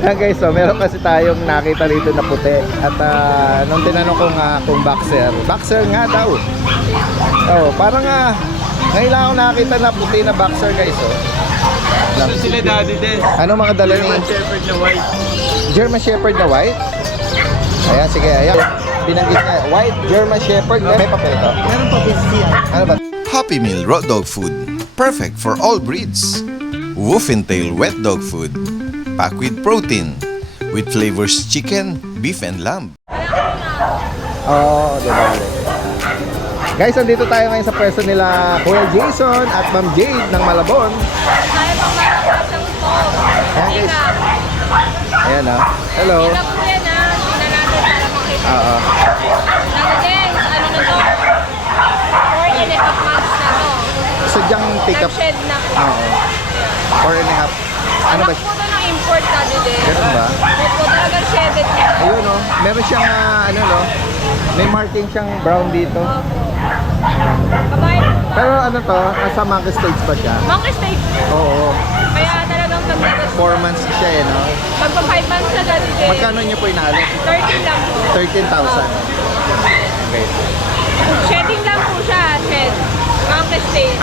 Yan guys, so meron kasi tayong nakita rito na puti. At nung tinanong ko nga kung boxer nga daw. Oh, parang ngayon lang ako nakita na puti na boxer guys. Oh. Gusto sila daddy din. Ano mga dala ni German Shepherd na white. German Shepherd na white? Ayan, sige, ayan. Binanggit niya, white German Shepherd. May papel ito? Meron pa busy. Ano ba? Happy Meal raw dog food, perfect for all breeds. Wolf and Tail wet dog food, packed with protein, with flavors chicken, beef, and lamb. Oo, diba? Guys, andito tayo ngayon sa pwesto nila Kuya Jason at Ma'am Jade ng Malabon. Tayo pang makakasang po. Ayan guys. Ayan hello. Hirap po yan Tingnan natin para makita. Oo. Nalagay, ano na to? 4.5 months na to. Sadyang pick up. Nag-shed na po. Oo. 4.5. Ano ba? Anak po to ng import natin din. Ganun ba? Opo, talagang shedded niya. Ayun meron siyang may marking siyang brown dito. Opo. Babae po. Pero ano to, nasa monkey stage ba siya? Monkey stage. Oo. Kaya talagang pagdagas. 4 months siya no? Magpa 5 months na dati din. Magkano niyo po inaalis? 13 lang po. 13,000. Okay. Shedding lang po siya, shed. Monkey stage.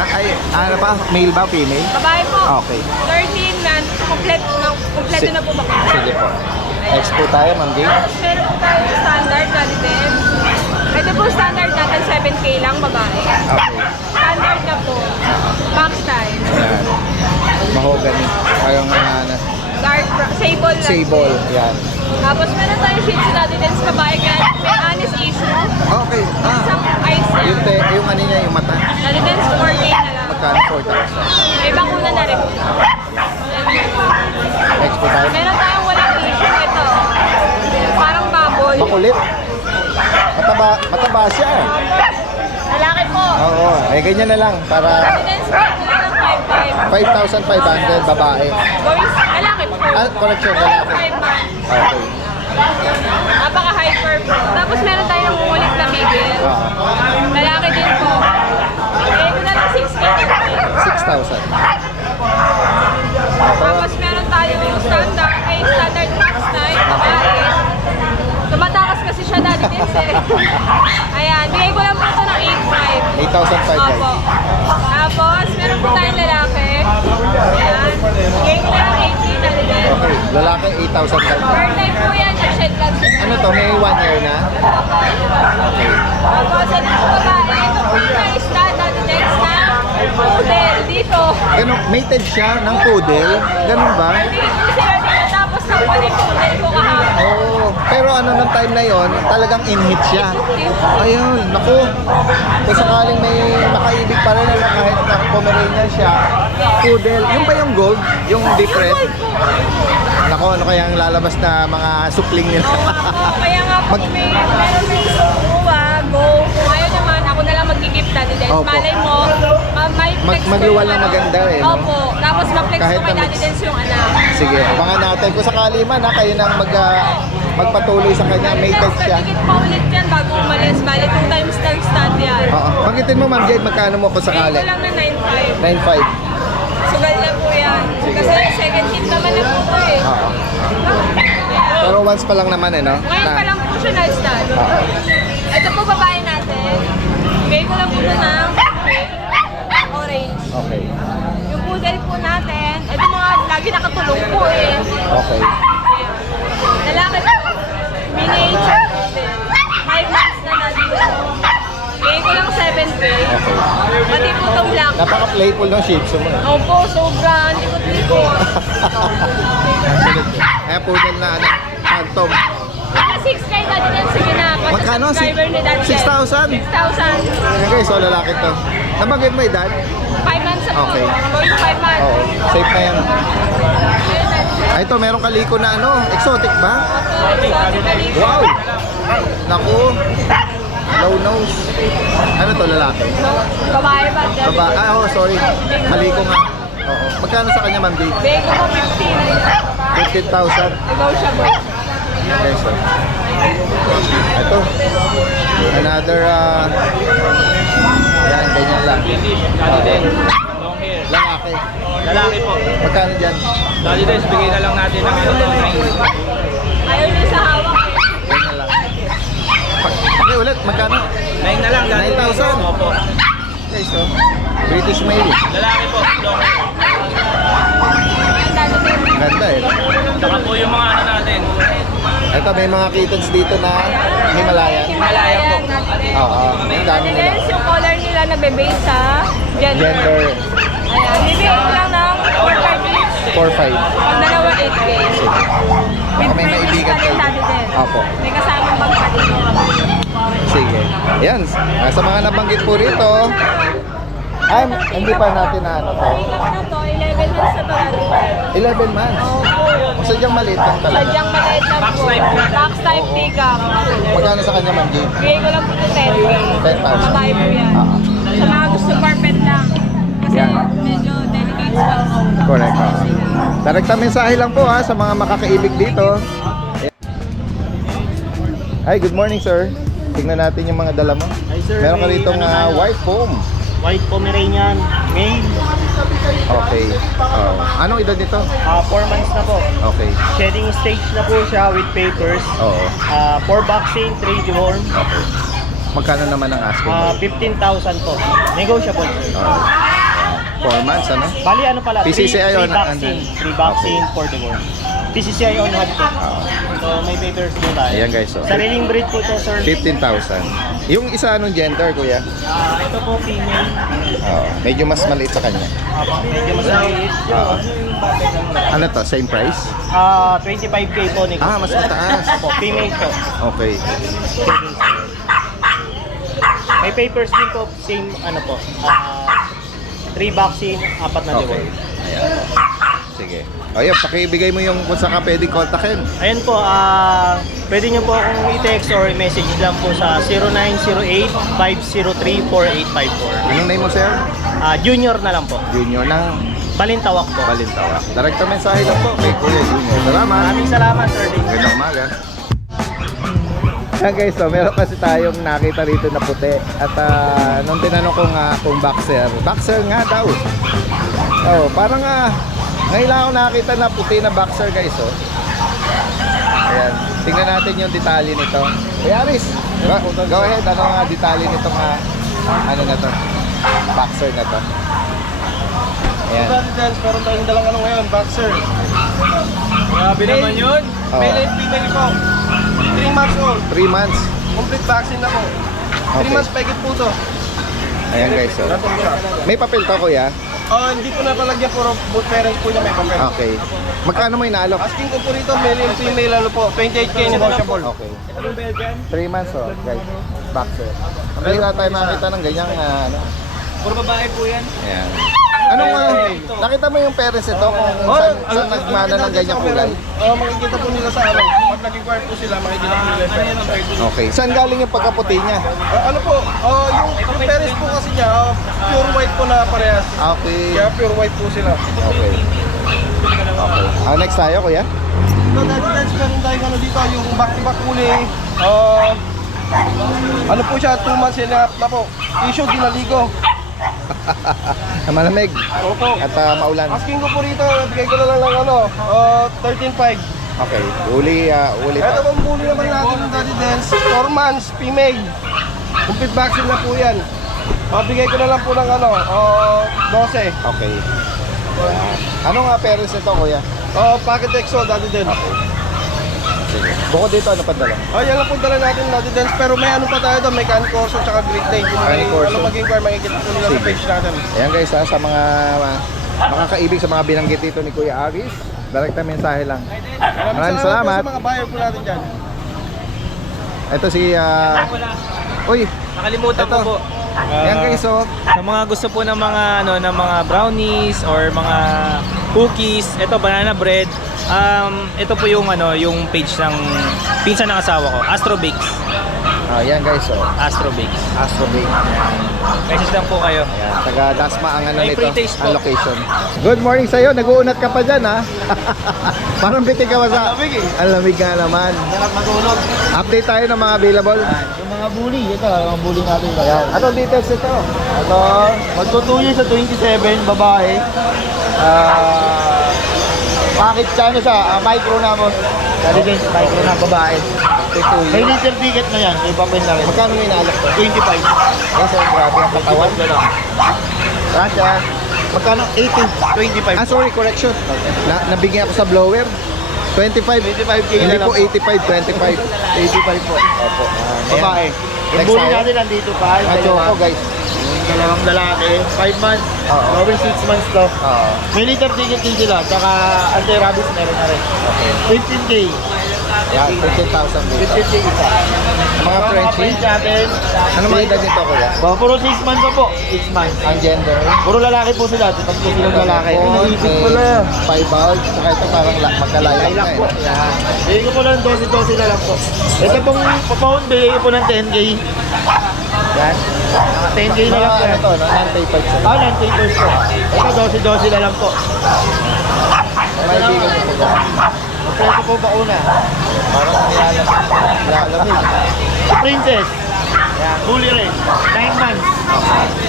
Ano ba? Male ba? Female? Babae po. Okay. 13 months. Kompleto na po ba? Sige po. Next po tayo, Ma'am Jane. Tapos meron po tayo yung standard na din. Ito po standard natin, 7K lang babae. Okay. Standard na po. Max time. Ayan. Mahogany. Parang Sable lang. sable. Yan. Tapos meron tayo shih tzu natin din sa babae kaya may honest issue. Okay. Isang eyes niya. Yung ano niya, yung mata. Natin din sa 4K na lang. Magkano? 4,000. May bakuna na rin. Next po tayo. Meron tayong walang issue ito. Parang baboy. Makulit. Mataba siya. Lalaki po. Oo. Ganyan na lang. Para Natin sa ng 5.5. 5,500 babae. Boys, lalaki po. Correction, lalaki. 5 months. Okay. Napaka-hyper po. Tapos meron tayong umulit na bigel. Oo. Lalaki din po. Ito na lang 6K. 6,000. Tapos meron tayong standard max night. Babae. Tumatakas kasi siya dati din Ayan, bigay ko lang po ito ng 8.5. 8,500 guys. Opo. Tapos meron po tayong lalaki. Ayan. Bigay ko lang 18 na din. Okay. Lalaki, 8,000 guys. Per time po yan, shed lang siya. Ano to? May 1 year na? Tapos ito po babae. Ito po yung na-isda dati next na model dito. Ganun, mated siya ng poodle? Ganun ba? Hindi po sila dito tapos nakunin po din po kahapon. Oo. Pero ano nung time na yon, talagang in-hit siya. Ayun, naku. Kung sakaling may makaibig pa rin, kahit na Pomeranian siya, poodle. Yung ba yung gold? Yung deep red? Naku, ano kaya ang lalabas na mga supling nila? Oo nga po. Kaya nga po meron may gusto go. Kung ayaw naman, ako na lang mag-gift na din. Opo. Malay mo, may flex ko magluwal yung na maganda eh, no? Opo. Tapos ma-flex Kahit ko kay na Daddy Dance yung anak. Sige, abangan natin. Kung sakali man, kayo nang magpatuloy sa kanya. Mated siya. Nagigit pa ulit yan bago umalis. Bali, 2 times nag-stand yan. Oo. Banggitin mo, Ma'am Jade, magkano mo kung Bigay sakali? ko lang na 9.5. 9,500. Sugal na po yan. Kasi second hit naman na po ito eh. Oo. Yeah. Pero once pa lang naman no? Ngayon pa lang po siya na-stand. Ito po babae natin. Bigay ko lang po ito ng orange. Okay. Yung poodle po natin, ito mga lagi nakatulong po eh. Okay. Ayan. Lalaki po, miniature poodle. 5 months na na dito. Bigay ko lang 7K. Pati po itong black. Napaka-playful ng Shih Tzu mo. Opo, sobra. Likot-likot. Kaya poodle na phantom. Mga 6K dati din, sige na. Pati Magkano? subscriber ni Dad Jen. 6,000? 6,000. Ayan guys, so lalaki to. Nabanggit mo edad? 5 months na po. Okay. Going 5 months. Oo. Safe na yan. Ayun, Dad Jen. Ito, merong kaliko na exotic ba? Opo, exotic na dito. Wow! Naku! Low nose. Ano to, lalaki? Babae ba? Sorry. Kaliko nga. Oo. Magkano sa kanya, Ma'am Jade? Bigay ko po 15. 15,000. Negotiable. Okay, so. Ito. Another, yan, ganyan lang. Lalaki. Lalaki po. Magkano dyan? Daddy Dens, bigay na lang natin ng ano, Ayaw niya sa hawak eh. Yan na lang. Okay, ulit. Magkano? 9 na lang, Daddy Dens. 9,000? Opo. Okay, so, British Mail. Lalaki po. Long. Ayan, dati din. Ganda eh. Saka po yung mga ano natin. Ito, may mga kittens dito na Himalayan. Himalayan po. Oo, ang dami nila. Depends yung color nila nagbe-base sa gender. Gender, Ayan, bibigyan ko lang ng 4-5 each. 4-5. Pag dalawa, 8K. Baka may maibigan kayo. Dati din. Opo. May kasamang bang pa din. Sige. Yan, sa mga nabanggit po rito, ay, hindi pa natin na ano to. Ano to, 11 months na to natin. 11 months. Kung sadyang maliit lang talaga. Sadyang maliit lang Box po. type. Box type take-up. Magkano sa kanya man, Jane? Bigay ko lang po ito 10K. 10,000. Babae po yan. Ah. Sa mga gusto carpet lang. Kasi Yan. medyo delicate spots. Correct. Direkta mensahe lang po ha sa mga makakaibig dito. Hi, good morning sir. Tingnan natin yung mga dala mo. Hi, sir. Meron ka May rito ano tayo? white foam. White Pomeranian, male, Okay. Oh. Anong edad nito? 4 months na po. Okay. Shedding stage na po siya with papers. Oo. 4 vaccine, 3 deworm. Okay. Magkano naman ang asking? 15,000 po. Negotiable. sir. 4 months, ano? Bali ano pala? PCCI on- 3 vaccine. 3 vaccine, 4 deworm. PCCI on hand po. So may papers po tayo. Ayan guys, so Sariling breed po to, sir. 15,000. Yung isa anong gender, kuya? Ito po female. Medyo mas maliit sa kanya. Medyo mas maliit. Ano to? Same price? 25K po. Negotiable. Mas mataas. Po, female po. Okay. May papers din po, same ano po. 3 vaccine, 4 na Okay. deworm. Ayan. Sige. O yan, pakibigay mo yung kung saan ka pwedeng kontakin. Ayan po, pwede nyo po akong i-text or i-message lang po sa 0908-503-4854. Anong name mo, sir? Junior na lang po. Junior ng Balintawak po. Balintawak. Direkta mensahe lang po kay Kuya Junior. Salamat. Maraming salamat, sir. Magandang umaga. Yan guys, so meron kasi tayong nakita rito na puti. At nung tinanong ko nga kung boxer nga daw. Oh, parang ngayon lang ako nakita na puti na boxer guys, oh. Ayan, tingnan natin yung detalye nito. Kuya Aris, go ahead, ano nga detalye nito ano na to? Boxer na to. Ayan. Daddy Dens, meron tayong dalang ano ngayon, boxer. Grabe naman yun. Oo. Male and female po. 3 months old. 3 months. Complete vaccine na po. 3 Okay. months pegit po to. Ayan guys, oh. Ratong siya. May papel to kuya? Hindi ko na palagyan, puro both parents po niya may papel. Okay. Magkano mo inaalok? Asking ko po rito, male and female ano po, 28K negotiable. Okay. 3 months, oh, guys. Boxer. Ang bihira tayo makakita ng ganyang, ano. Puro babae po yan. Ayan. Anong, nakita mo yung parents ito kung saan nagmana ng ganyang kulay? Makikita po nila sa ano, pag nag-inquire po sila, makikita po nila yung parents. Okay. Saan galing yung pagkaputi niya? Ano po, yung parents po kasi niya, pure white po na parehas. Okay. Kaya pure white po sila. Okay. Okay. Next tayo, kuya? Ito, Daddy Dens, meron tayong ano dito, yung back-to-back uli. Ano po siya, 2 months and a half na po. Issue, dinaligo. Malamig. Opo. At maulan. Asking ko po rito, bigay ko na lang ng ano, 13.5. Okay. Uli Ito pa. pong bully naman natin ng Daddy Dens, 4 months, female. Complete vaccine na po yan. Bigay ko na lang po ng ano, 12. Okay. Ano nga parents ito, kuya? Packet EXO, Daddy Dens. Sige. Bukod dito, ano pa dala? Yan lang po dala natin Daddy Dens, pero may ano pa tayo doon, may Can Corso tsaka Great Dane. Kung may Can Corso. ano mag-inquire, makikita po nila sa Sige. page natin. Ayan guys, sa mga makakaibig sa mga binanggit dito ni Kuya Aris, direkta mensahe lang. Maraming salamat. po sa mga buyer po natin dyan. Ito si Uy, Nakalimutan Ito. ko po. ayan guys, oh. Sa mga gusto po ng mga ng mga brownies or mga cookies, ito banana bread. Ito po yung yung page ng pinsan ng asawa ko, Astro Bakes. Yan guys, Astro Bakes. Astro Bake. Message lang po kayo. Ayan, taga Dasma ang ano May nito, free taste po. ang location. Good morning sa'yo, nag-uunat ka pa dyan ha. Parang bitig ka ba sa... Ang lamig eh. Ang lamig nga naman. Sarap matulog. Update tayo ng mga available. Yung mga bully, ito, mga bully natin. Ayan. Anong details ito? Ito, magtutuloy sa 27, babae. Package sa ano sa micro na mo. Sabi din, micro na babae. May liter ticket na yan, may papel na rin. Magkano may inaalok to? 25. Yes, sir, grabe ang katawan. na lang. Rasha. Magkano? 80. 25. Sorry, correction. Nabigyan ako sa blower. 25. 25K na Hindi lang po 85, 25. 85 po. Opo. Babae. Yung Next bully tayo. natin nandito pa. Yung Ah, dalawa. choco guys. Yung dalawang lalaki, 5 months. Oo. Going 6 months to. Oo. May liter ticket din sila, tsaka anti-rabies meron na rin. Okay. 15K. Yan, 15,000 dito. 15K isa. Mga Frenchie. French natin. Ano mga edad nito kuya? Puro 6 months pa po. 6 months. Ang gender? Puro lalaki po sila. Tapos po silang lalaki. Ito, naisip ko na. 5 bulb, saka ito parang magkalayak na Lilac eh. po. Yan. Bigay ko po ng 12 na lang po. Ito pong papound, bigay ko po ng 10K. Yan. 10K na lang po. Ano to, no? Non-tapered siya. Non-papers po. Ito 12 na lang po. May bigan ko po. Preso po ba una? Parang nilalamig. Si Princess. Yan. Bully rin. 9 months.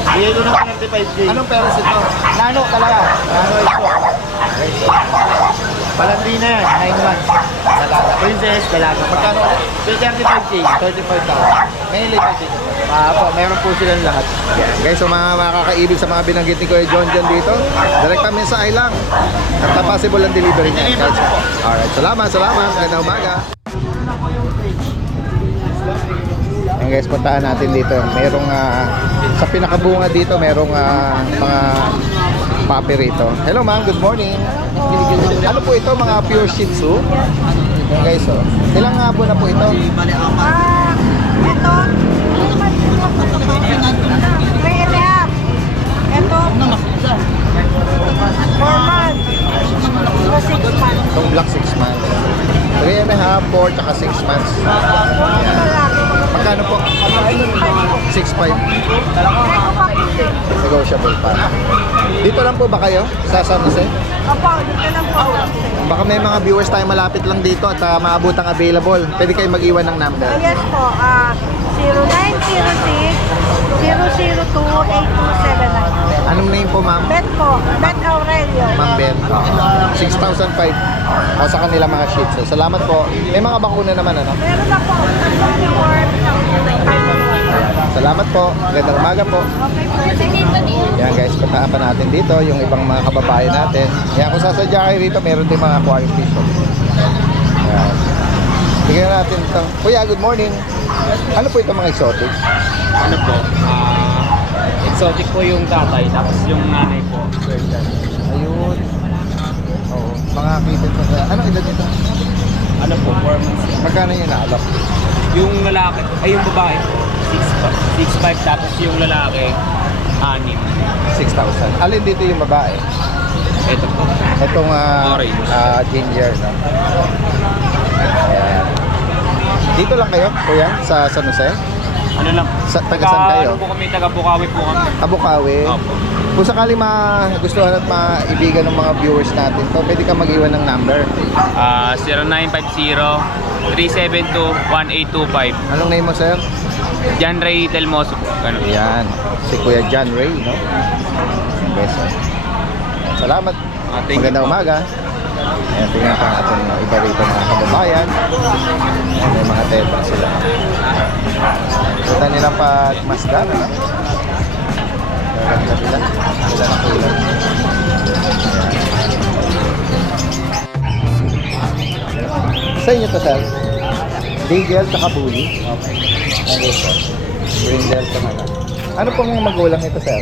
Bigay ko ng 35K. Anong peras ito? Nano talaga. Nano ito. Palandi na yan. 9 months. Dalaga. Princess, dalaga. Magkano? 35K. 35,000. May liver dito. Po, meron po silang lahat. Yan. Guys, so mga makakaibig sa mga binanggit ni Kuya John dito, direct kami sa island. At na possible ang delivery niya. Deliver Guys. po. Alright, salamat. Gandang umaga. Yan guys, puntahan natin dito. Merong, sa pinakabunga dito, merong mga papi rito. Hello ma'am, good morning. Ano po ito, mga pure shih tzu? Yan guys, oh. Ilang nga po na po ito? Ito, 3.5. Ito, 4 months. Ito, 6 months. Itong black 6 months. 3 and a half, 4, tsaka 6 months. Lalaki. Magkano po? 6.5. Negotiable pa. Dito lang po ba kayo? Sa San Jose? Opo, dito lang po. Baka may mga viewers tayo malapit lang dito at maabot ang available. Pwede kayo mag-iwan ng number. Yes po, 0906-002-8279. Anong name po ma'am? Bet po, Bet Aurelio. Ma'am Ben. 6,500 sa kanila mga shih tzu. Salamat po. May mga bakuna naman ano? Meron na po. Salamat po. Magandang umaga po. Okay po, sige po. Yan guys, puntaan pa natin dito yung ibang mga kababayan natin. Yan, kung sasadya kayo rito, meron din mga aquarium fish. Yan. Bigyan natin ito. Kuya, good morning. Ano po ito mga exotic? Ano po? Exotic po yung tatay, tapos yung nanay po. Ayun. Oo. Mga kitten po. Anong edad nito? Ano po? 4 months. Magkano yung naalok? Yung lalaki, ay yung babae, 6'5", tapos yung lalaki, 6. 6,000. Alin dito yung babae? Ito po. Itong Orange. ginger, no? Ayan. Dito lang kayo, kuya, sa San Jose? Ano lang? Taga saan kayo? Ano po kami, taga Bukawi po kami. Abukawi. Opo. Kung sakali magustuhan at maibigan ng mga viewers natin, so pwede ka mag-iwan ng number. 0950-372-1825. Anong name mo, sir? John Ray Telmoso po. Ganun. Ayan. Si Kuya John Ray, no? Okay, so. Salamat. Thank you Magandang po. umaga. Ayan, tingnan pa natin yung iba rito mga kababayan. Ayan, may mga tetra sila. Kita nilang pagmasdan, no? Gaganda nila. Sila na kulay. Ayan. Sa inyo to, sir? Beagle tsaka bully. Okay. Ano sir? Brindle ka na lang. Ano pong magulang ito, sir?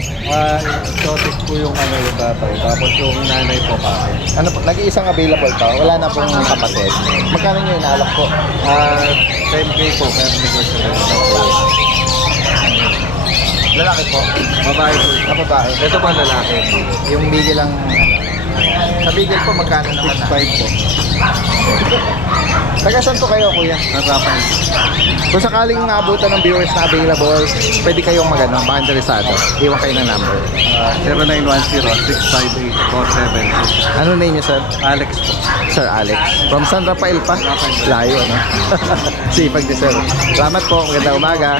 Exotic po yung yung tatay. Tapos yung nanay po kami. Ano po? Nag-iisang available pa? Wala na pong kapatid. Magkano nyo inaalok po? 10K po, pero negotiable na po. Lalaki po. Babae po. Babae. Ito po lalaki. Yung bigil lang. Sa bigil po, magkano naman na? 6'5 po. Taga saan po kayo, kuya? Rafael. Kung sakaling naabutan ng viewers na available, pwede kayong magano, baka interesado. Iwan kayo ng number. 0910-658-476. Ano name niyo, sir? Alex po. Sir Alex. From San Rafael pa? Layo, no? Sipag ni sir. Salamat po. Magandang umaga.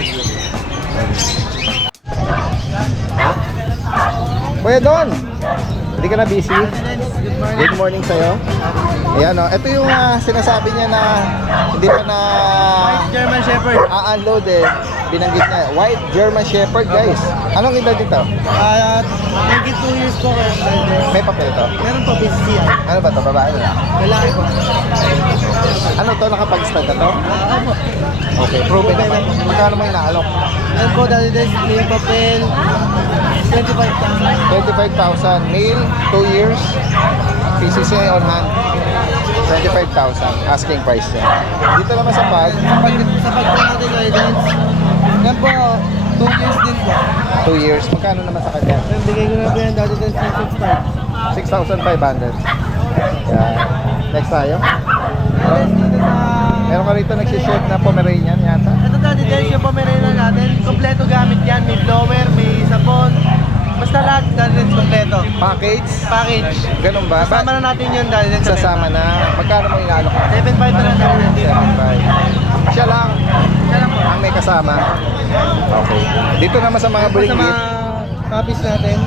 Kuya Don, hindi ka na busy? Good morning sa'yo. Ayan, no? Ito yung sinasabi niya na hindi pa na German Shepherd. unload eh. Binanggit niya. White German Shepherd, guys. Anong edad dito? 22 years po kayo. May papel to? Meron po BCI. Ano ba to? Babae na? Lalaki po. Ano to? Nakapag-stud na to? Opo. Okay, proven naman. Magkano mo inaalok? Yan po, dahil may papel. 25,000. 25,000. Male, 2 years. PCC on hand. 25,000. Asking price niya. Dito naman sa bag, Sa pag po natin guidance, yan po, 2 years din po. 2 years. Magkano naman sa kanya? Yan, bigay ko na po yan dati din 6,500. Yeah. Next tayo. dito sa... Meron ka rito nagsiship na Pomeranian yata. Ito dati din yung pamerena natin. Kompleto gamit yan. May blower, may sapon. Basta lahat dati din kompleto. Package. Package. Ganun ba? Kasama na natin yun dati din sa Sasama na. Magkano mo inaalok? 7.5 na lang dati din. 7,500. Siya lang. Siya lang po. Ang may kasama. Okay. Dito naman sa mga Sa mga bulinggit. copies natin.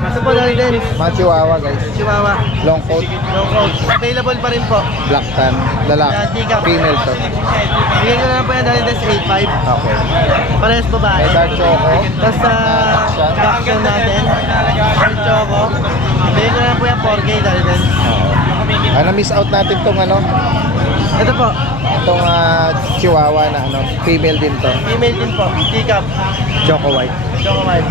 Ito po dati din. Mga chihuahua guys. Chihuahua. Long coat. Long coat. Available pa rin po. Black tan. Lalaki. Yeah, tika. Female to. Bigay ko na lang po yan dati din sa 8.5. Okay. Parehas babae. May dark choco. Tapos sa action natin, Dark Choco, bigay ko na lang po yan 4K dahil din. Na-miss out natin tong ano. Ito po, Itong chihuahua na ano. Female din to. female din po, teacup, Choco white. Choco White.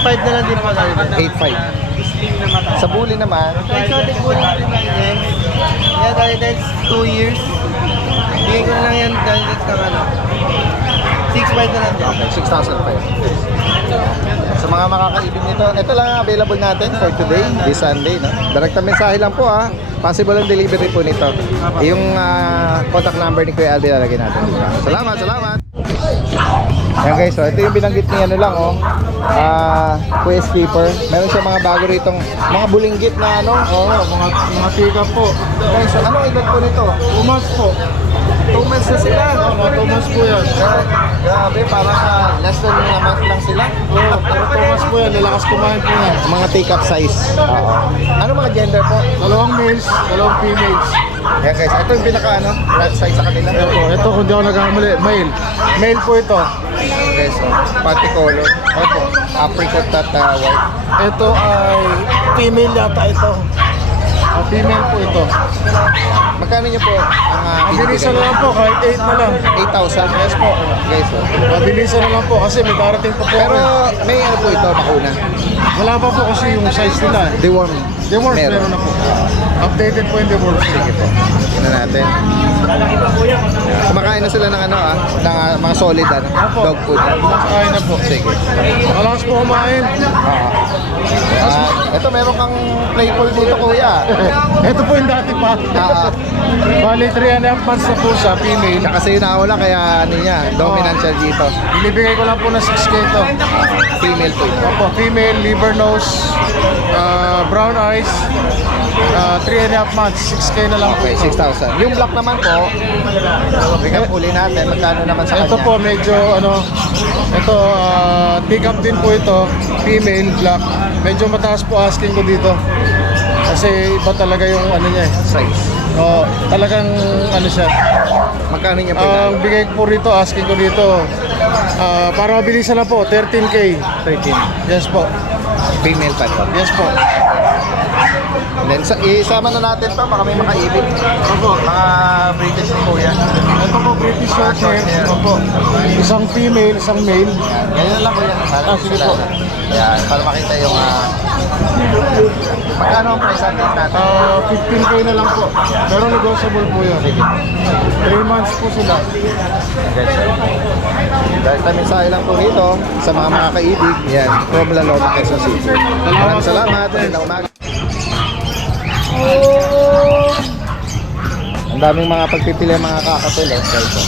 8.5 na lang din po dahil din. 8.5. Sa bully naman. Sa exotic po natin din, yan dahil din 2 years. Bigay ko na lang yan dahil din ng ano, 6.5 na lang din. Okay, 6,500. Sa mga makakaibig nito, ito lang ang available natin for today, this Sunday. No? Direct na mensahe lang po ha. Possible ang delivery po nito. Yung contact number ni Kuya Alvin lalagay natin dito. Salamat, salamat! Yan guys, so ito yung binanggit ni ano lang oh. Quest Keeper. Meron siya mga bago ritong mga bulinggit na ano. Mga teacup po. Guys, so, anong edad po nito? 2 months po. 2 months na sila. Mga 2 months po yan. Grabe, parang less than a month lang sila. Pero 2 months po yan, lalakas kumain po yan. Mga take-up size. Oo. Ano mga gender po? 2 males, 2 females. Yan guys, ito yung pinaka ano, rat size sa kanila. Ito kung di ako nagkamali, male. Male po ito. Guys, so, pati color. Opo, apricot at white. Ito ay female yata ito. Female po ito. Magkano niyo po ang Mabilisan na lang po, kahit 8 na lang. 8,000. Yes po. Guys, so. Mabilisan na lang po kasi may darating pa po. Pero may ano po ito, makuna. Wala pa po kasi yung size nila. Deworm. Deworms meron na po. Updated po yung deworms. Sige po. Tingnan natin. Kumakain na sila ng ano ng mga solid ano, dog food. Kakain na po. Sige. Malakas po kumain. Ito meron kang playful dito kuya. Ito po yung dati pa. Bali 3.5 months na po siya, female. Kasi yun nawala kaya ano niya, dominant siya dito. Binibigay ko lang po na 6K ito. Female po ito. Opo, female, liver nose, brown eyes, 3.5 months, 6K na lang po. Okay, 6,000. Yung black naman po, bigyan uli natin. Magkano naman sa Ito kanya? po medyo ano, ito pick up din po ito, female, black. Medyo mataas po asking ko dito. Kasi iba talaga yung ano niya eh. Size. Oh, talagang ano siya. Magkano niya po Ang bigay ko po rito, asking ko dito, para mabilisan na po, 13K. 13. Yes po. Female pa to. Yes po. Then isama na natin to, baka may makaibig. Opo. Mga British po yan. Ito po, British short hair. Ito po. Isang female, isang male. Ganyan lang po yan. Sige po. Yan, para makita yung magkano ang price natin? 15K na lang po. Pero negotiable po yun. 3 months po sila. Dahil tamisay lang po rito sa mga kaibig. Yan, from Laloma, Quezon City. Maraming salamat. Magandang umaga. Ang daming mga pagpipili mga kakatil, oh. Guys, oh.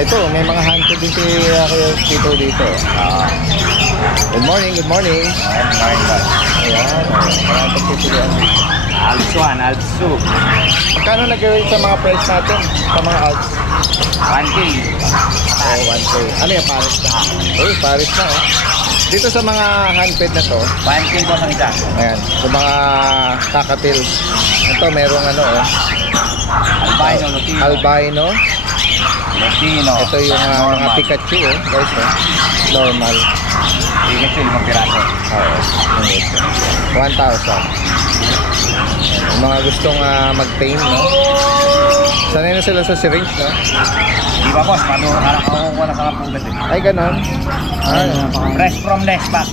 Ito, may mga hunted din si Kuya Tito dito. Good morning, good morning. Ayan, mga pagpipilian dito. Alps 1, Alps 2. Magkano nag-rate sa mga price natin? Sa mga alts? 1K. Oh, 1K. Ano yung Paris na? Uy, Paris na, oh. Dito sa mga handpid na to, 1K po sa isa. ayan, sa mga kakatil. Ito, merong ano, oh. Albino, Lutino. Albino. Lutino. Ito yung mga Pikachu, oh. Guys, oh. Normal. Pikachu, 5 piraso. Oo. 1,000. Yung mga gustong mag-tame, no? Sanay na sila sa syringe, no? Di ba boss, nakakuha na sa mga pugat eh. Ay, ganon. Fresh from next box.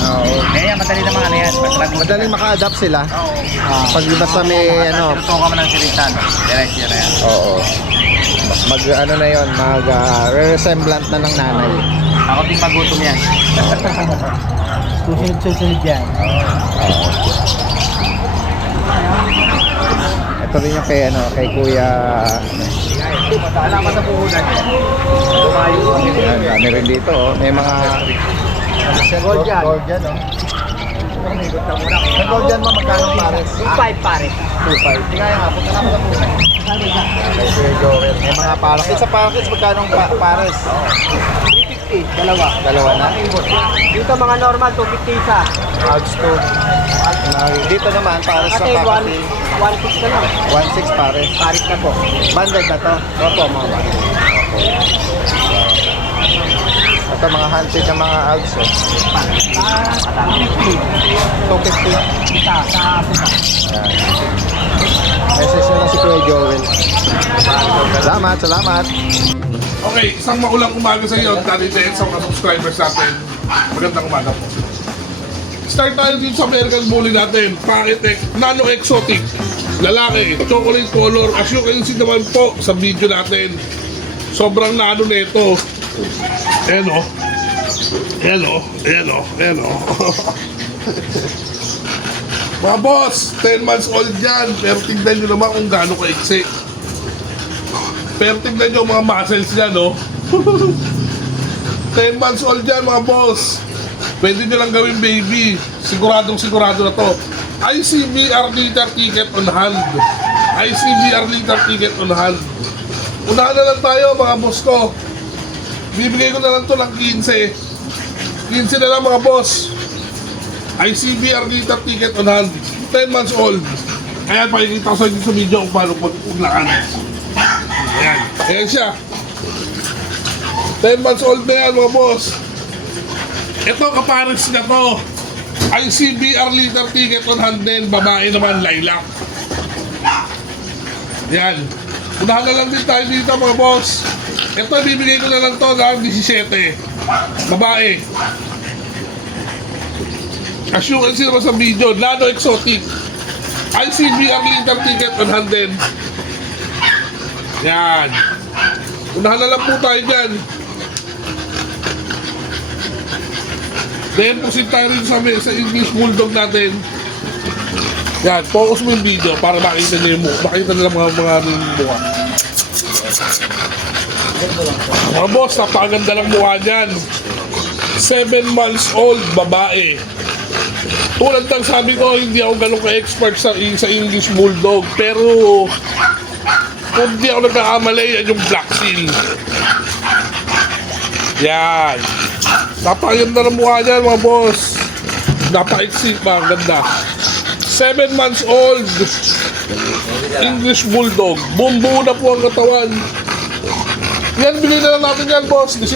Oo. Kaya madali naman ano yan. Madaling maka-adapt sila. Pag basta may, ano, Tinutukan mo ng sirintan. Direct yun na yan. oo. Mag, ano na yon, re-resemblant na ng nanay. Ako din magutom yan. Susunod yan. Ito rin yung kay, ano, kay Kuya... Alaman sa puhunan. Ayan, dami rin dito, oh. May mga... Gold yan. Gold yan, oh. Sa gold yan, ma, magkano pares? 2.5 pare. 2.5. Kaya nga, punta naman sa puhunan. Kay Kuya Joel. May mga pares. Sa pares, magkano pares? 350, dalawa. Dalawa na? Dito mga normal, 250 isa. Odds to. Dito naman, pares sa kakati. 1.6 na lang. 1.6 pares. Paris na po. Banded na to? Opo, mga banded. Okay. Ito, mga hunted na mga algs, oh. 250. Isa, sa pusa. Message na lang si Kuya Joel. Salamat, salamat. Okay, isang maulang umaga sa iyo, Daddy Jen, sa mga subscribers natin. Magandang umaga po. Start tayo dito sa American Bully natin. Pakit Nano Exotic. Lalaki, chocolate color. As you can see naman po sa video natin, sobrang nano nito. Ayan o. Ayan o. Ayan o. Ayan o. Mga boss, 10 months old yan. Pero tignan nyo naman kung gaano ka-exit. Pero tignan nyo mga muscles niya, no? 10 months old yan, mga boss. Pwede nyo lang gawin baby. Siguradong sigurado na to. ICBR liter ticket on hand. ICBR liter ticket on hand. Unahan na lang tayo, mga boss ko. Bibigay ko na lang to ng 15. 15 na lang, mga boss. ICBR liter ticket on hand. 10 months old. Ayan, pakikita ko sa inyo sa video kung paano pag-uglaan. Ayan. Ayan siya. 10 months old na yan, mga boss. Ito, kapares na to. ICBR liter ticket on hand din. Babae naman, lilac. Yan. Unahan na lang din tayo dito, mga boss. Ito, bibigay ko na lang to ng 17. Babae. As you can see naman sa video, Nano Exotic. ICBR liter ticket on hand din. Yan. Unahan na lang po tayo dyan. Then, pusin tayo rin sa English Bulldog natin. Yan, focus mo yung video para makita nyo yung mukha. Makita nila mga mukha. Mga boss, napakaganda lang mukha dyan. 7 months old, babae. Tulad ng sabi ko, hindi ako ganun ka-expert sa English Bulldog. Pero, kung di ako nagkakamali, yan yung Black Seal. Yan. Napakaganda ng mukha niyan, mga boss. Napaka-exit pa, ganda. 7 months old. English Bulldog. Bumbu na po ang katawan. Yan, bilhin na lang natin yan, boss. 18.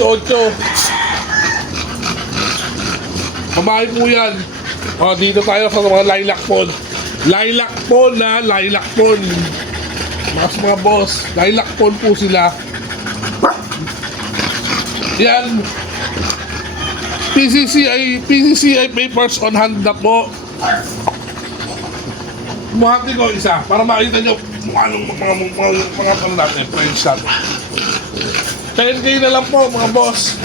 Babae po yan. O, dito tayo sa mga lilac pond. Lilac pond na, lilac pond. Mga boss, lilac pond po sila. Yan. PCCI papers on hand na po. Buhati ko isa para makita nyo mga pang natin, French natin. 10K na lang po, mga boss.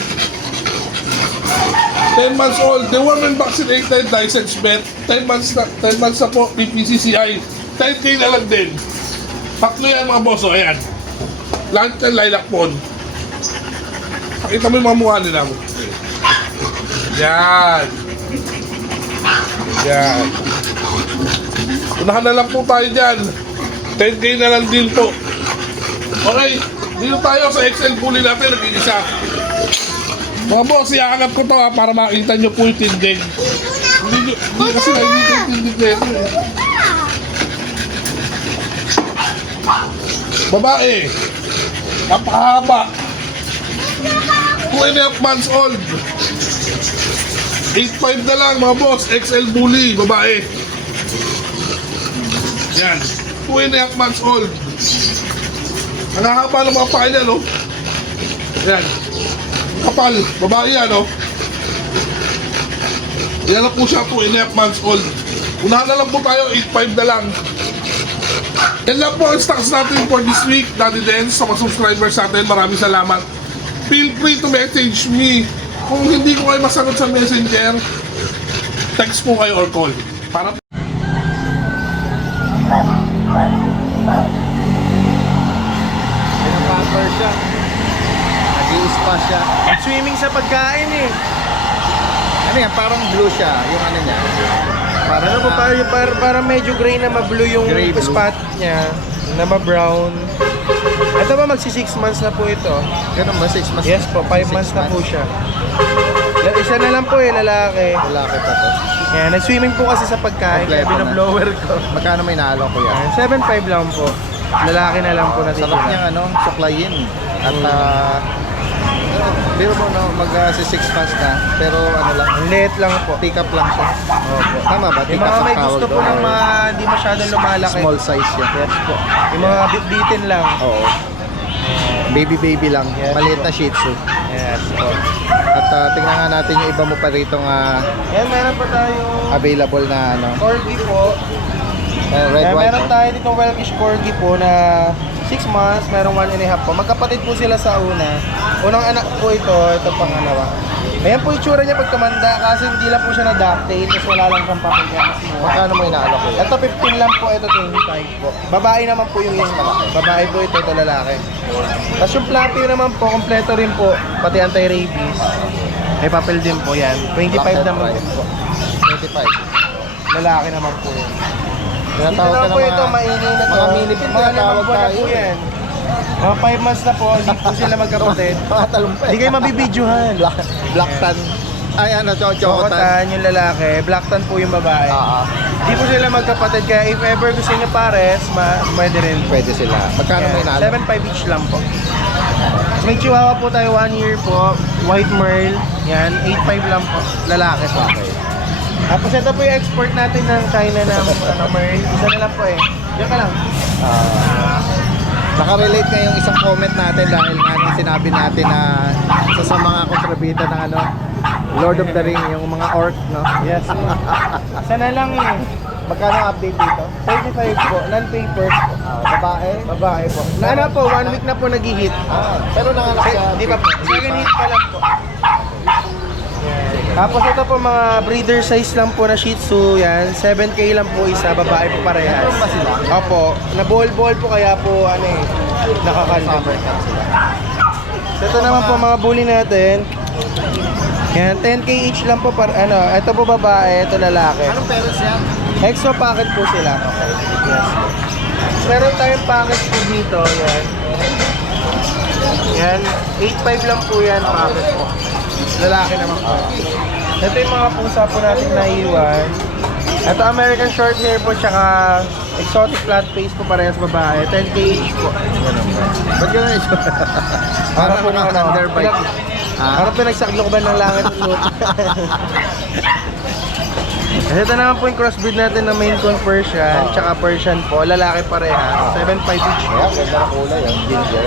10 months old, the woman vaccinated, license bet. 10 months na po, PCCI. 10K na lang din. Tatlo yan mga boss, o ayan. Lahat ng lilac pond. Pakita mo yung mga mukha nila. Yan. Yan. Unahan na lang po tayo dyan. 10K na lang din po. Okay, dito tayo sa XL Bully natin, nag-iisa. Mga boss, iaangat ko to para makita nyo po yung tindig. Hindi kasi nakikita yung tindig na ito eh. Babae, napakahaba. 2.5 months old. 8.5 na lang mga boss, XL Bully, babae. Yan, 2.5 months old. Ang hahaba ng mga paa niya, no? Yan. Kapal, babae yan, no? Yan lang po siya, 2.5 months old. Unahan na lang po tayo, 8.5 na lang. Yan lang po ang stocks natin for this week. Daddy Dens, sa mga subscribers natin, maraming salamat. Feel free to message me. Kung hindi ko kayo masagot sa messenger, text po kayo or call. Para Pinapamper siya. Nag-i-spa siya. Swimming sa pagkain eh. Ano yan? Parang blue siya. Yung ano niya. Parang, Ano po, para medyo gray na ma-blue yung Gray blue. spot niya, na ma-brown. Ito ba magsi 6 months na po ito? Ganun ba? 6 months? Yes po, 5 months na po siya. Isa na lang po eh, lalaki. Lalaki pa to. Yan, nag-swimming po kasi sa pagkain, kaya Kompleto na. binoblower ko. Magkano may nalo ko yan? 7.5 lang po. Lalaki na lang po Sarap natitira. niyang ano, suklayin. At biro mo no, mag 6 months na. Pero ano lang, Ang liit lang po. pick up lang siya. Opo. Tama ba? Yung Pick mga up may ang gusto tawag po doon. ng mga di masyadong lumalaki. Small size siya. Yes po. Yung mga bit-bitin lang. Oo. Baby lang. Yes, Maliit po. na Shih Tzu. Yes po. At tingnan nga natin yung iba mo pa rito Yan, meron pa tayong available na ano, corgi po. red Kaya white. meron tayo ditong Welkish corgi po na 6 months, merong 1.5 po. Magkapatid po sila sa una. Unang anak po ito pangalawa. Ayan po yung tsura niya pag tumanda kasi hindi lang po siya na-ductate tapos wala lang siyang papel kaya mas mura. Magkano mo inaalok ko yan? Ito 15 lang po, ito 25 po. Babae naman po yung malaki. Babae po ito lalaki. Tapos yung platy naman po, kompleto rin po, pati anti-rabies. May papel din po yan. 25 Black and naman white. din po. 25. Lalaki naman po yun. Dito Tinatawag ka naman ng po mga, ito, mainit na to. mga minipit Mga tinatawag limang buwan na tayo. po yan. Mga 5 months na po, hindi po sila magkapatid. Mga talumpay. Hindi kayo mabibidyohan. Black tan. Ay ano, chocotan. Chocotan yung lalaki, black tan po yung babae. Hindi po sila magkapatid, kaya if ever gusto niyo pares, pwede rin po. Pwede sila. Magkano mo inaalok? 7.5 each lang po. May chihuahua po tayo 1 year po, white merle, yan, 8.5 lang po, lalaki po. Tapos ito po yung export natin ng China ng merle, isa na lang po eh. Diyan ka lang. Nakarelate nga yung isang comment natin dahil nga nung sinabi natin na isa sa mga kontrabida ng ano, Lord of the Ring, yung mga orc, no? Yes. Isa na lang eh. Magkano ang update dito? 35 po, non-papers po. Babae? Babae po. Na ano po, 1 week na po nag-hit. Pero nanganak siya. Di ba po? Second hit pa lang po. Tapos ito po mga breeder size lang po na Shih Tzu, yan. 7K lang po isa, babae po parehas. Meron ba sila? Opo, na ball po kaya po ano eh, nakakanda. So, ito naman po mga bully natin. Yan, 10K each lang po para ano, ito po babae, ito lalaki. Anong parents yan? Extra packet po sila. Okay. Yes. Meron tayong packet po dito, yan. Yan, 8.5 lang po yan, packet po. Lalaki naman po. Ito yung mga pusa po natin naiwan. Ito American short hair po, tsaka exotic flat face po parehas babae. 10K each po. Ba't gano'n ito? Para po ng ano, underbite. para pinagsakloban ng langit ng lupa. Ito naman po yung crossbreed natin na Maine Coon Persian, tsaka Persian po, lalaki pareha, 7.5 each. Ayan, ganda na kulay, yung ginger.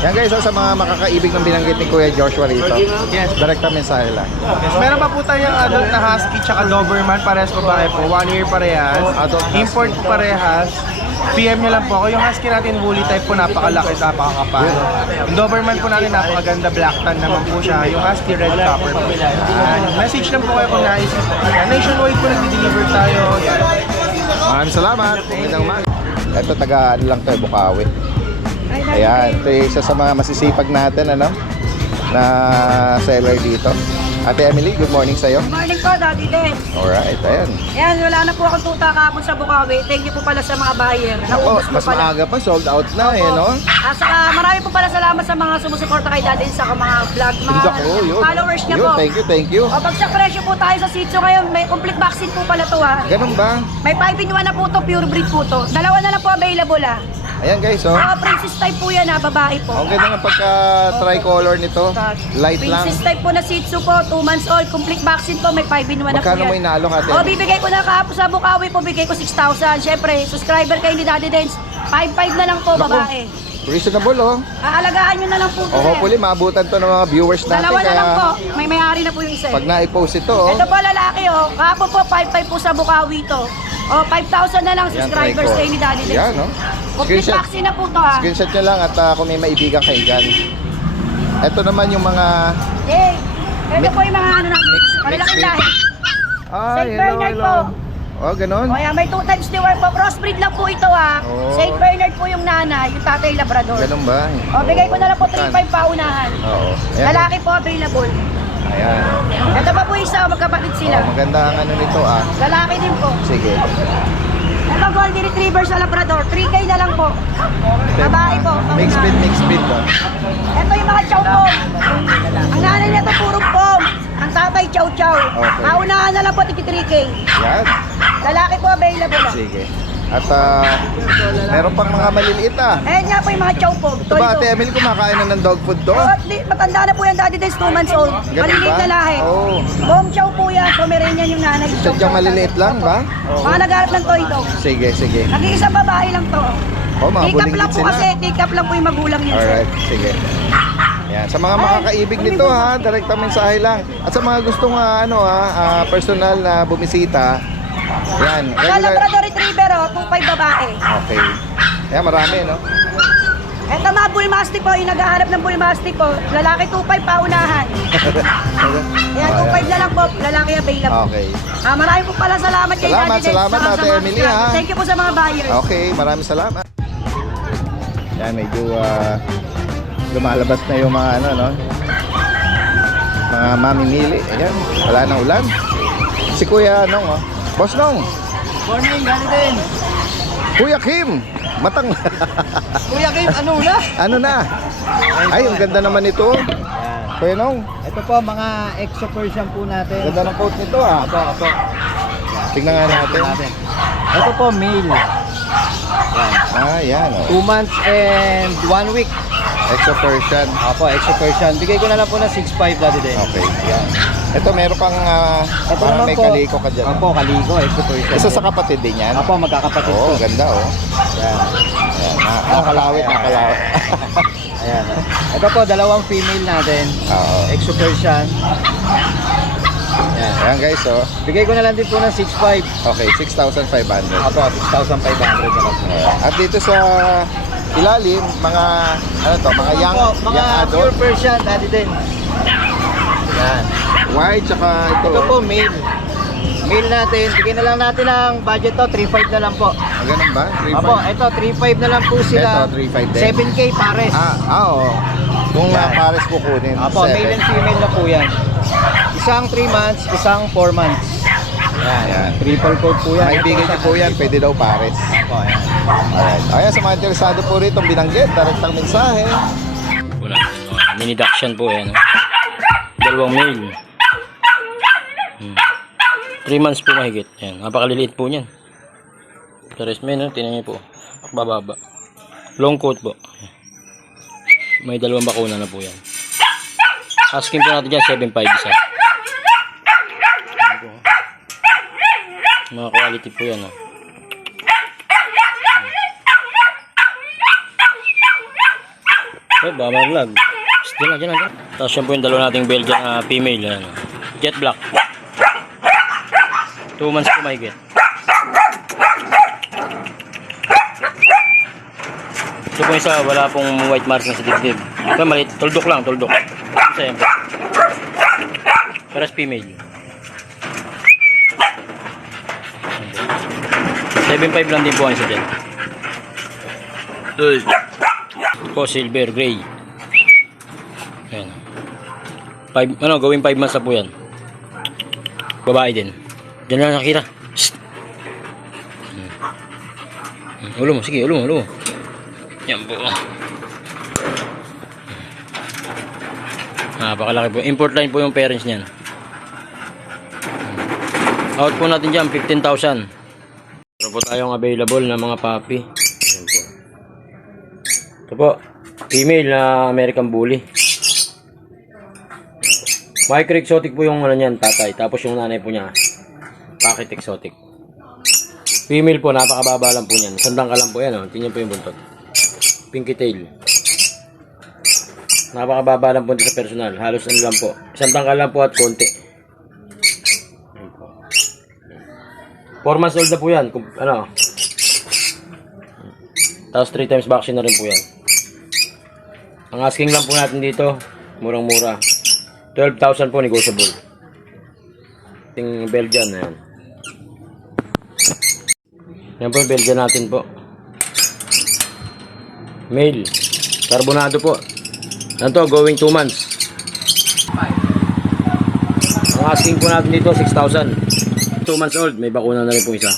Yan guys, sa mga makakaibig ng binanggit ni Kuya Joshua rito. Yes. Direkta mensahe lang. Yes. Meron pa po tayong adult na husky tsaka Doberman, parehas babae po, 1 year parehas. Adult husky. Import parehas. PM nyo lang po. Yung husky natin woolly type po, napakalaki, napakakapal. Yung Doberman po natin, napakaganda, black tan naman po siya. Yung husky, red copper po. Message lang po kayo kung naisip po. Nationwide po nag-deliver tayo. Yan. Maraming salamat. Magandang umaga. Ito taga ano lang to, Bukawi. Ayan, ito yung isa sa mga masisipag natin, ano? Na seller dito. Ate Emily, good morning sa'yo. Good morning po, Daddy Den. Alright, ayan. Ayan, wala na po akong tuta kahapon sa Bukawi. Thank you po pala sa mga buyer. Ako, Naubos po mas pala. maaga pa, sold out na eh, no? Saka marami po pala salamat sa mga sumusuporta kay Daddy sa mga vlog, mga Ako, yun. followers niya Yun, po. thank you. O pag sa presyo po tayo sa sitio ngayon, may complete vaccine po pala to ha. Ganun ba? May 5 in 1 na po to, pure breed po to. Dalawa na lang po available ha. Ayan guys, oh. Mga princess type po yan ha, babae po. Ang ganda ng pagka-tricolor nito. Light lang. Princess type po na Shih Tzu po, 2 months old, complete vaccine po, may 5 in 1 na po Magkano yan. mo inalok, ate? O, bibigay ko na kahapon sa Bukawi po, bigay ko 6,000. Siyempre, subscriber kayo ni Daddy Dance, 5,500 na lang po, Naku. babae. Reasonable, oh. Aalagaan nyo na lang po. O, hopefully, maabutan to ng mga viewers natin. Dalawa na lang po, Kaya, may may-ari na po yung isa. pag na-post ito, oh. Ito po lalaki oh, kahapon po 5,500 po sa Bukawi to. O, 5,000 na lang Yan, subscribers try ko. kayo ni Daddy Dance. Yan, no? Complete Screenshot. vaccine na po to ha. Screenshot nyo lang at kung may maibigan kayo dyan. Ito naman yung mga... Eh, ito po yung mga ano namin, malalaking breed. lahi. Ay, Saint Bernard po. Oh, ganun? O yan, may 2 times reward po. Crossbreed lang po ito ha. Oh. Saint Bernard po yung nanay, yung tatay Labrador. Ganun ba? O, bigay ko na lang po Saan? 3,500 paunahan. Oo. Ayan. Lalaki po available. Ayan. Ito pa po isa, magkapatid sila. Oh, maganda ang ano nito, ah. Lalaki din po. Sige. Ito Golden Retriever sa Labrador, 3K na lang po. Babae po. Mixed breed, to. Ito yung mga chow po. Ang nanay nito puro pom. Ang tatay chow chow. Okay. Paunahan na lang po, tiki 3K. Yan. Lalaki po available. Sige. At meron pang mga maliliit, ah. Ayan nga po yung mga chow po. Ito ba, Ate Emily, kumakain na ng dog food to? Oh, at least, matanda na po yan, Daddy Des, 2 months old. Ganun Maliliit ba? na lahi. Oo. Bom chow po yan, Pomeranian yung nanay. Sadyang maliliit lang, ba? Mga nagharap ng toy dog. Sige, sige. Nag-iisang babae lang to. Oh, mga Take up lang bulinggit po sila. kasi, take up lang po yung magulang niya. Alright, sige. Yan. Sa mga makakaibig nito, ha, direktang mensahe lang. At sa mga gustong personal na bumisita, yan. Sa Labrador Retriever, 2,500 babae. Okay. Yan, marami, no? Ito mga bull mastiff po, yung naghahanap ng bull mastiff po. Lalaki 2,500 paunahan. Ayan, 2,500 na lang po, lalaki available. Okay. Marami po pala salamat kay Salamat, Daddy Des, salamat, saka sa Ate mga Emily, subscribers. ha? Thank you po sa mga buyers. Okay, maraming salamat. Yan, medyo lumalabas na yung mga no? Mga mamimili. Ayan, wala nang ulan. Si Kuya Nong, oh. Boss Nong. Morning, Daddy Den. Kuya Kim. Matang. Kuya Kim, ano na? Ano na? Ay, ang ganda naman ito. Kuya Nong, Ito po, mga exo Persian po natin. ganda ng coat nito, ah. Apo. Tingnan nga natin. Ito po, male. Ah, yan, oh. 2 months and 1 week. Exo Persian. Apo, exo Persian. Bigay ko na lang po na 6,500 Daddy Den. Okay, yan. Ito, meron kang Ito parang naman may po. kaliko ka dyan. Apo, kaliko, exo Persian. Isa sa kapatid din yan. Apo, magkakapatid Oo, po. ganda, oh. Yan. Yan, nakalawit. Ayan. Ito po, 2 female natin. Oo. Exo Persian. Yan. Ayan guys, oh. Bigay ko na lang din po ng 6,500. Okay, 6,500. Apo, 6,500 na lang po. At dito sa ilalim, mga mga young, mga young pure adult, Persian, Daddy Den. Yan. white, tsaka ito. Ito po, male. Male natin, bigyan na lang natin ang budget to, 3,500 na lang po. Ah, ganun ba? 3,500? Apo, ito, 3,500 na lang po sila. Ito, 3,500 din. 7K pares. Oo. Kung Yan. pares ko kunin. Apo, 7. male and female na po yan. Isang 3 months, isang 4 months. Yan. Yan. Triple coat po yan. Maibigan niyo po yan, pwede daw pares. Apo, yan. Alright. Ayan, sa mga interesado po rito, binanggit, direktang mensahe. Wala. Mini Dachshund po yan. 2 male. 3 months po mahigit. Yan. Napakaliliit po niyan. Pares men, no? Tingnan niyo po. Bababa. Long coat po. May 2 bakuna na po yan. Asking po natin dyan 7.5 isa. Yan po. Mga quality po yan. Baka mag-vlog. Diyan na. Tapos yan po yung 2 nating Belgian female. Yan. Jet black. 2 months po mahigit. Ito po isa, wala pong white marks na sa dibdib. Ito maliit, tuldok lang. Isa yan po. Paras female. 7.5 lang din po ang isa dyan. Po, silver, gray. Ayan. Gawin 5 months na po yan. Babae din. Diyan lang nakita. Ulo mo, sige, ulo mo. Yan po. Napakalaki po. Import line po yung parents niyan. Out po natin dyan, 15,000. Meron po tayong available na mga puppy. Ayan po. Ito po, female na American Bully. Micro exotic po yung ano niyan, tatay. Tapos yung nanay po niya, pocket exotic. Female po, napakababa lang po niyan. Sandang ka lang po yan, oh. Tingnan po yung buntot. Pinky tail. Napakababa lang po dito sa personal. Halos ano lang po. Sandang ka lang po at konti. 4 months old na po yan. Ano? Tapos 3 times vaccine na rin po yan. Ang asking lang po natin dito, murang-mura. 12,000 po, negotiable. Ting Belgian na yan. Yan po yung Belgian natin po. Male. Carbonado po. Yan to, going 2 months. Ang asking po natin dito, 6,000. 2 months old, may bakuna na rin po isa.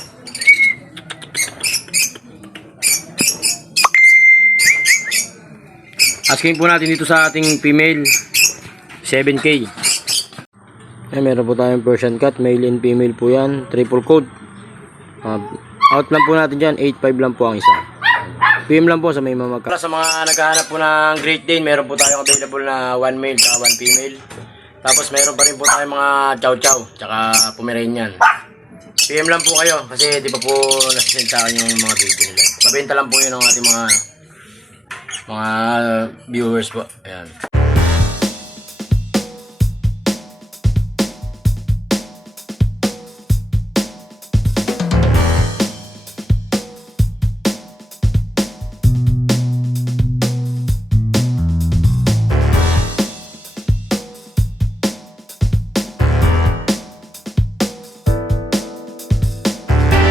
Asking po natin dito sa ating female, 7K. Ay, meron po tayong Persian cat, male and female po yan, triple coat. Out lang po natin dyan, 8.5 lang po ang isa. PM lang po sa may mamagka. Para sa mga naghahanap po ng Great Dane, meron po tayong available na 1 male at 1 female. Tapos meron pa rin po tayong mga chow chow, tsaka Pomeranian. PM lang po kayo kasi di pa po nasisend sa akin yung mga video nila. Mabenta lang po yun ng ating mga viewers po. Ayan.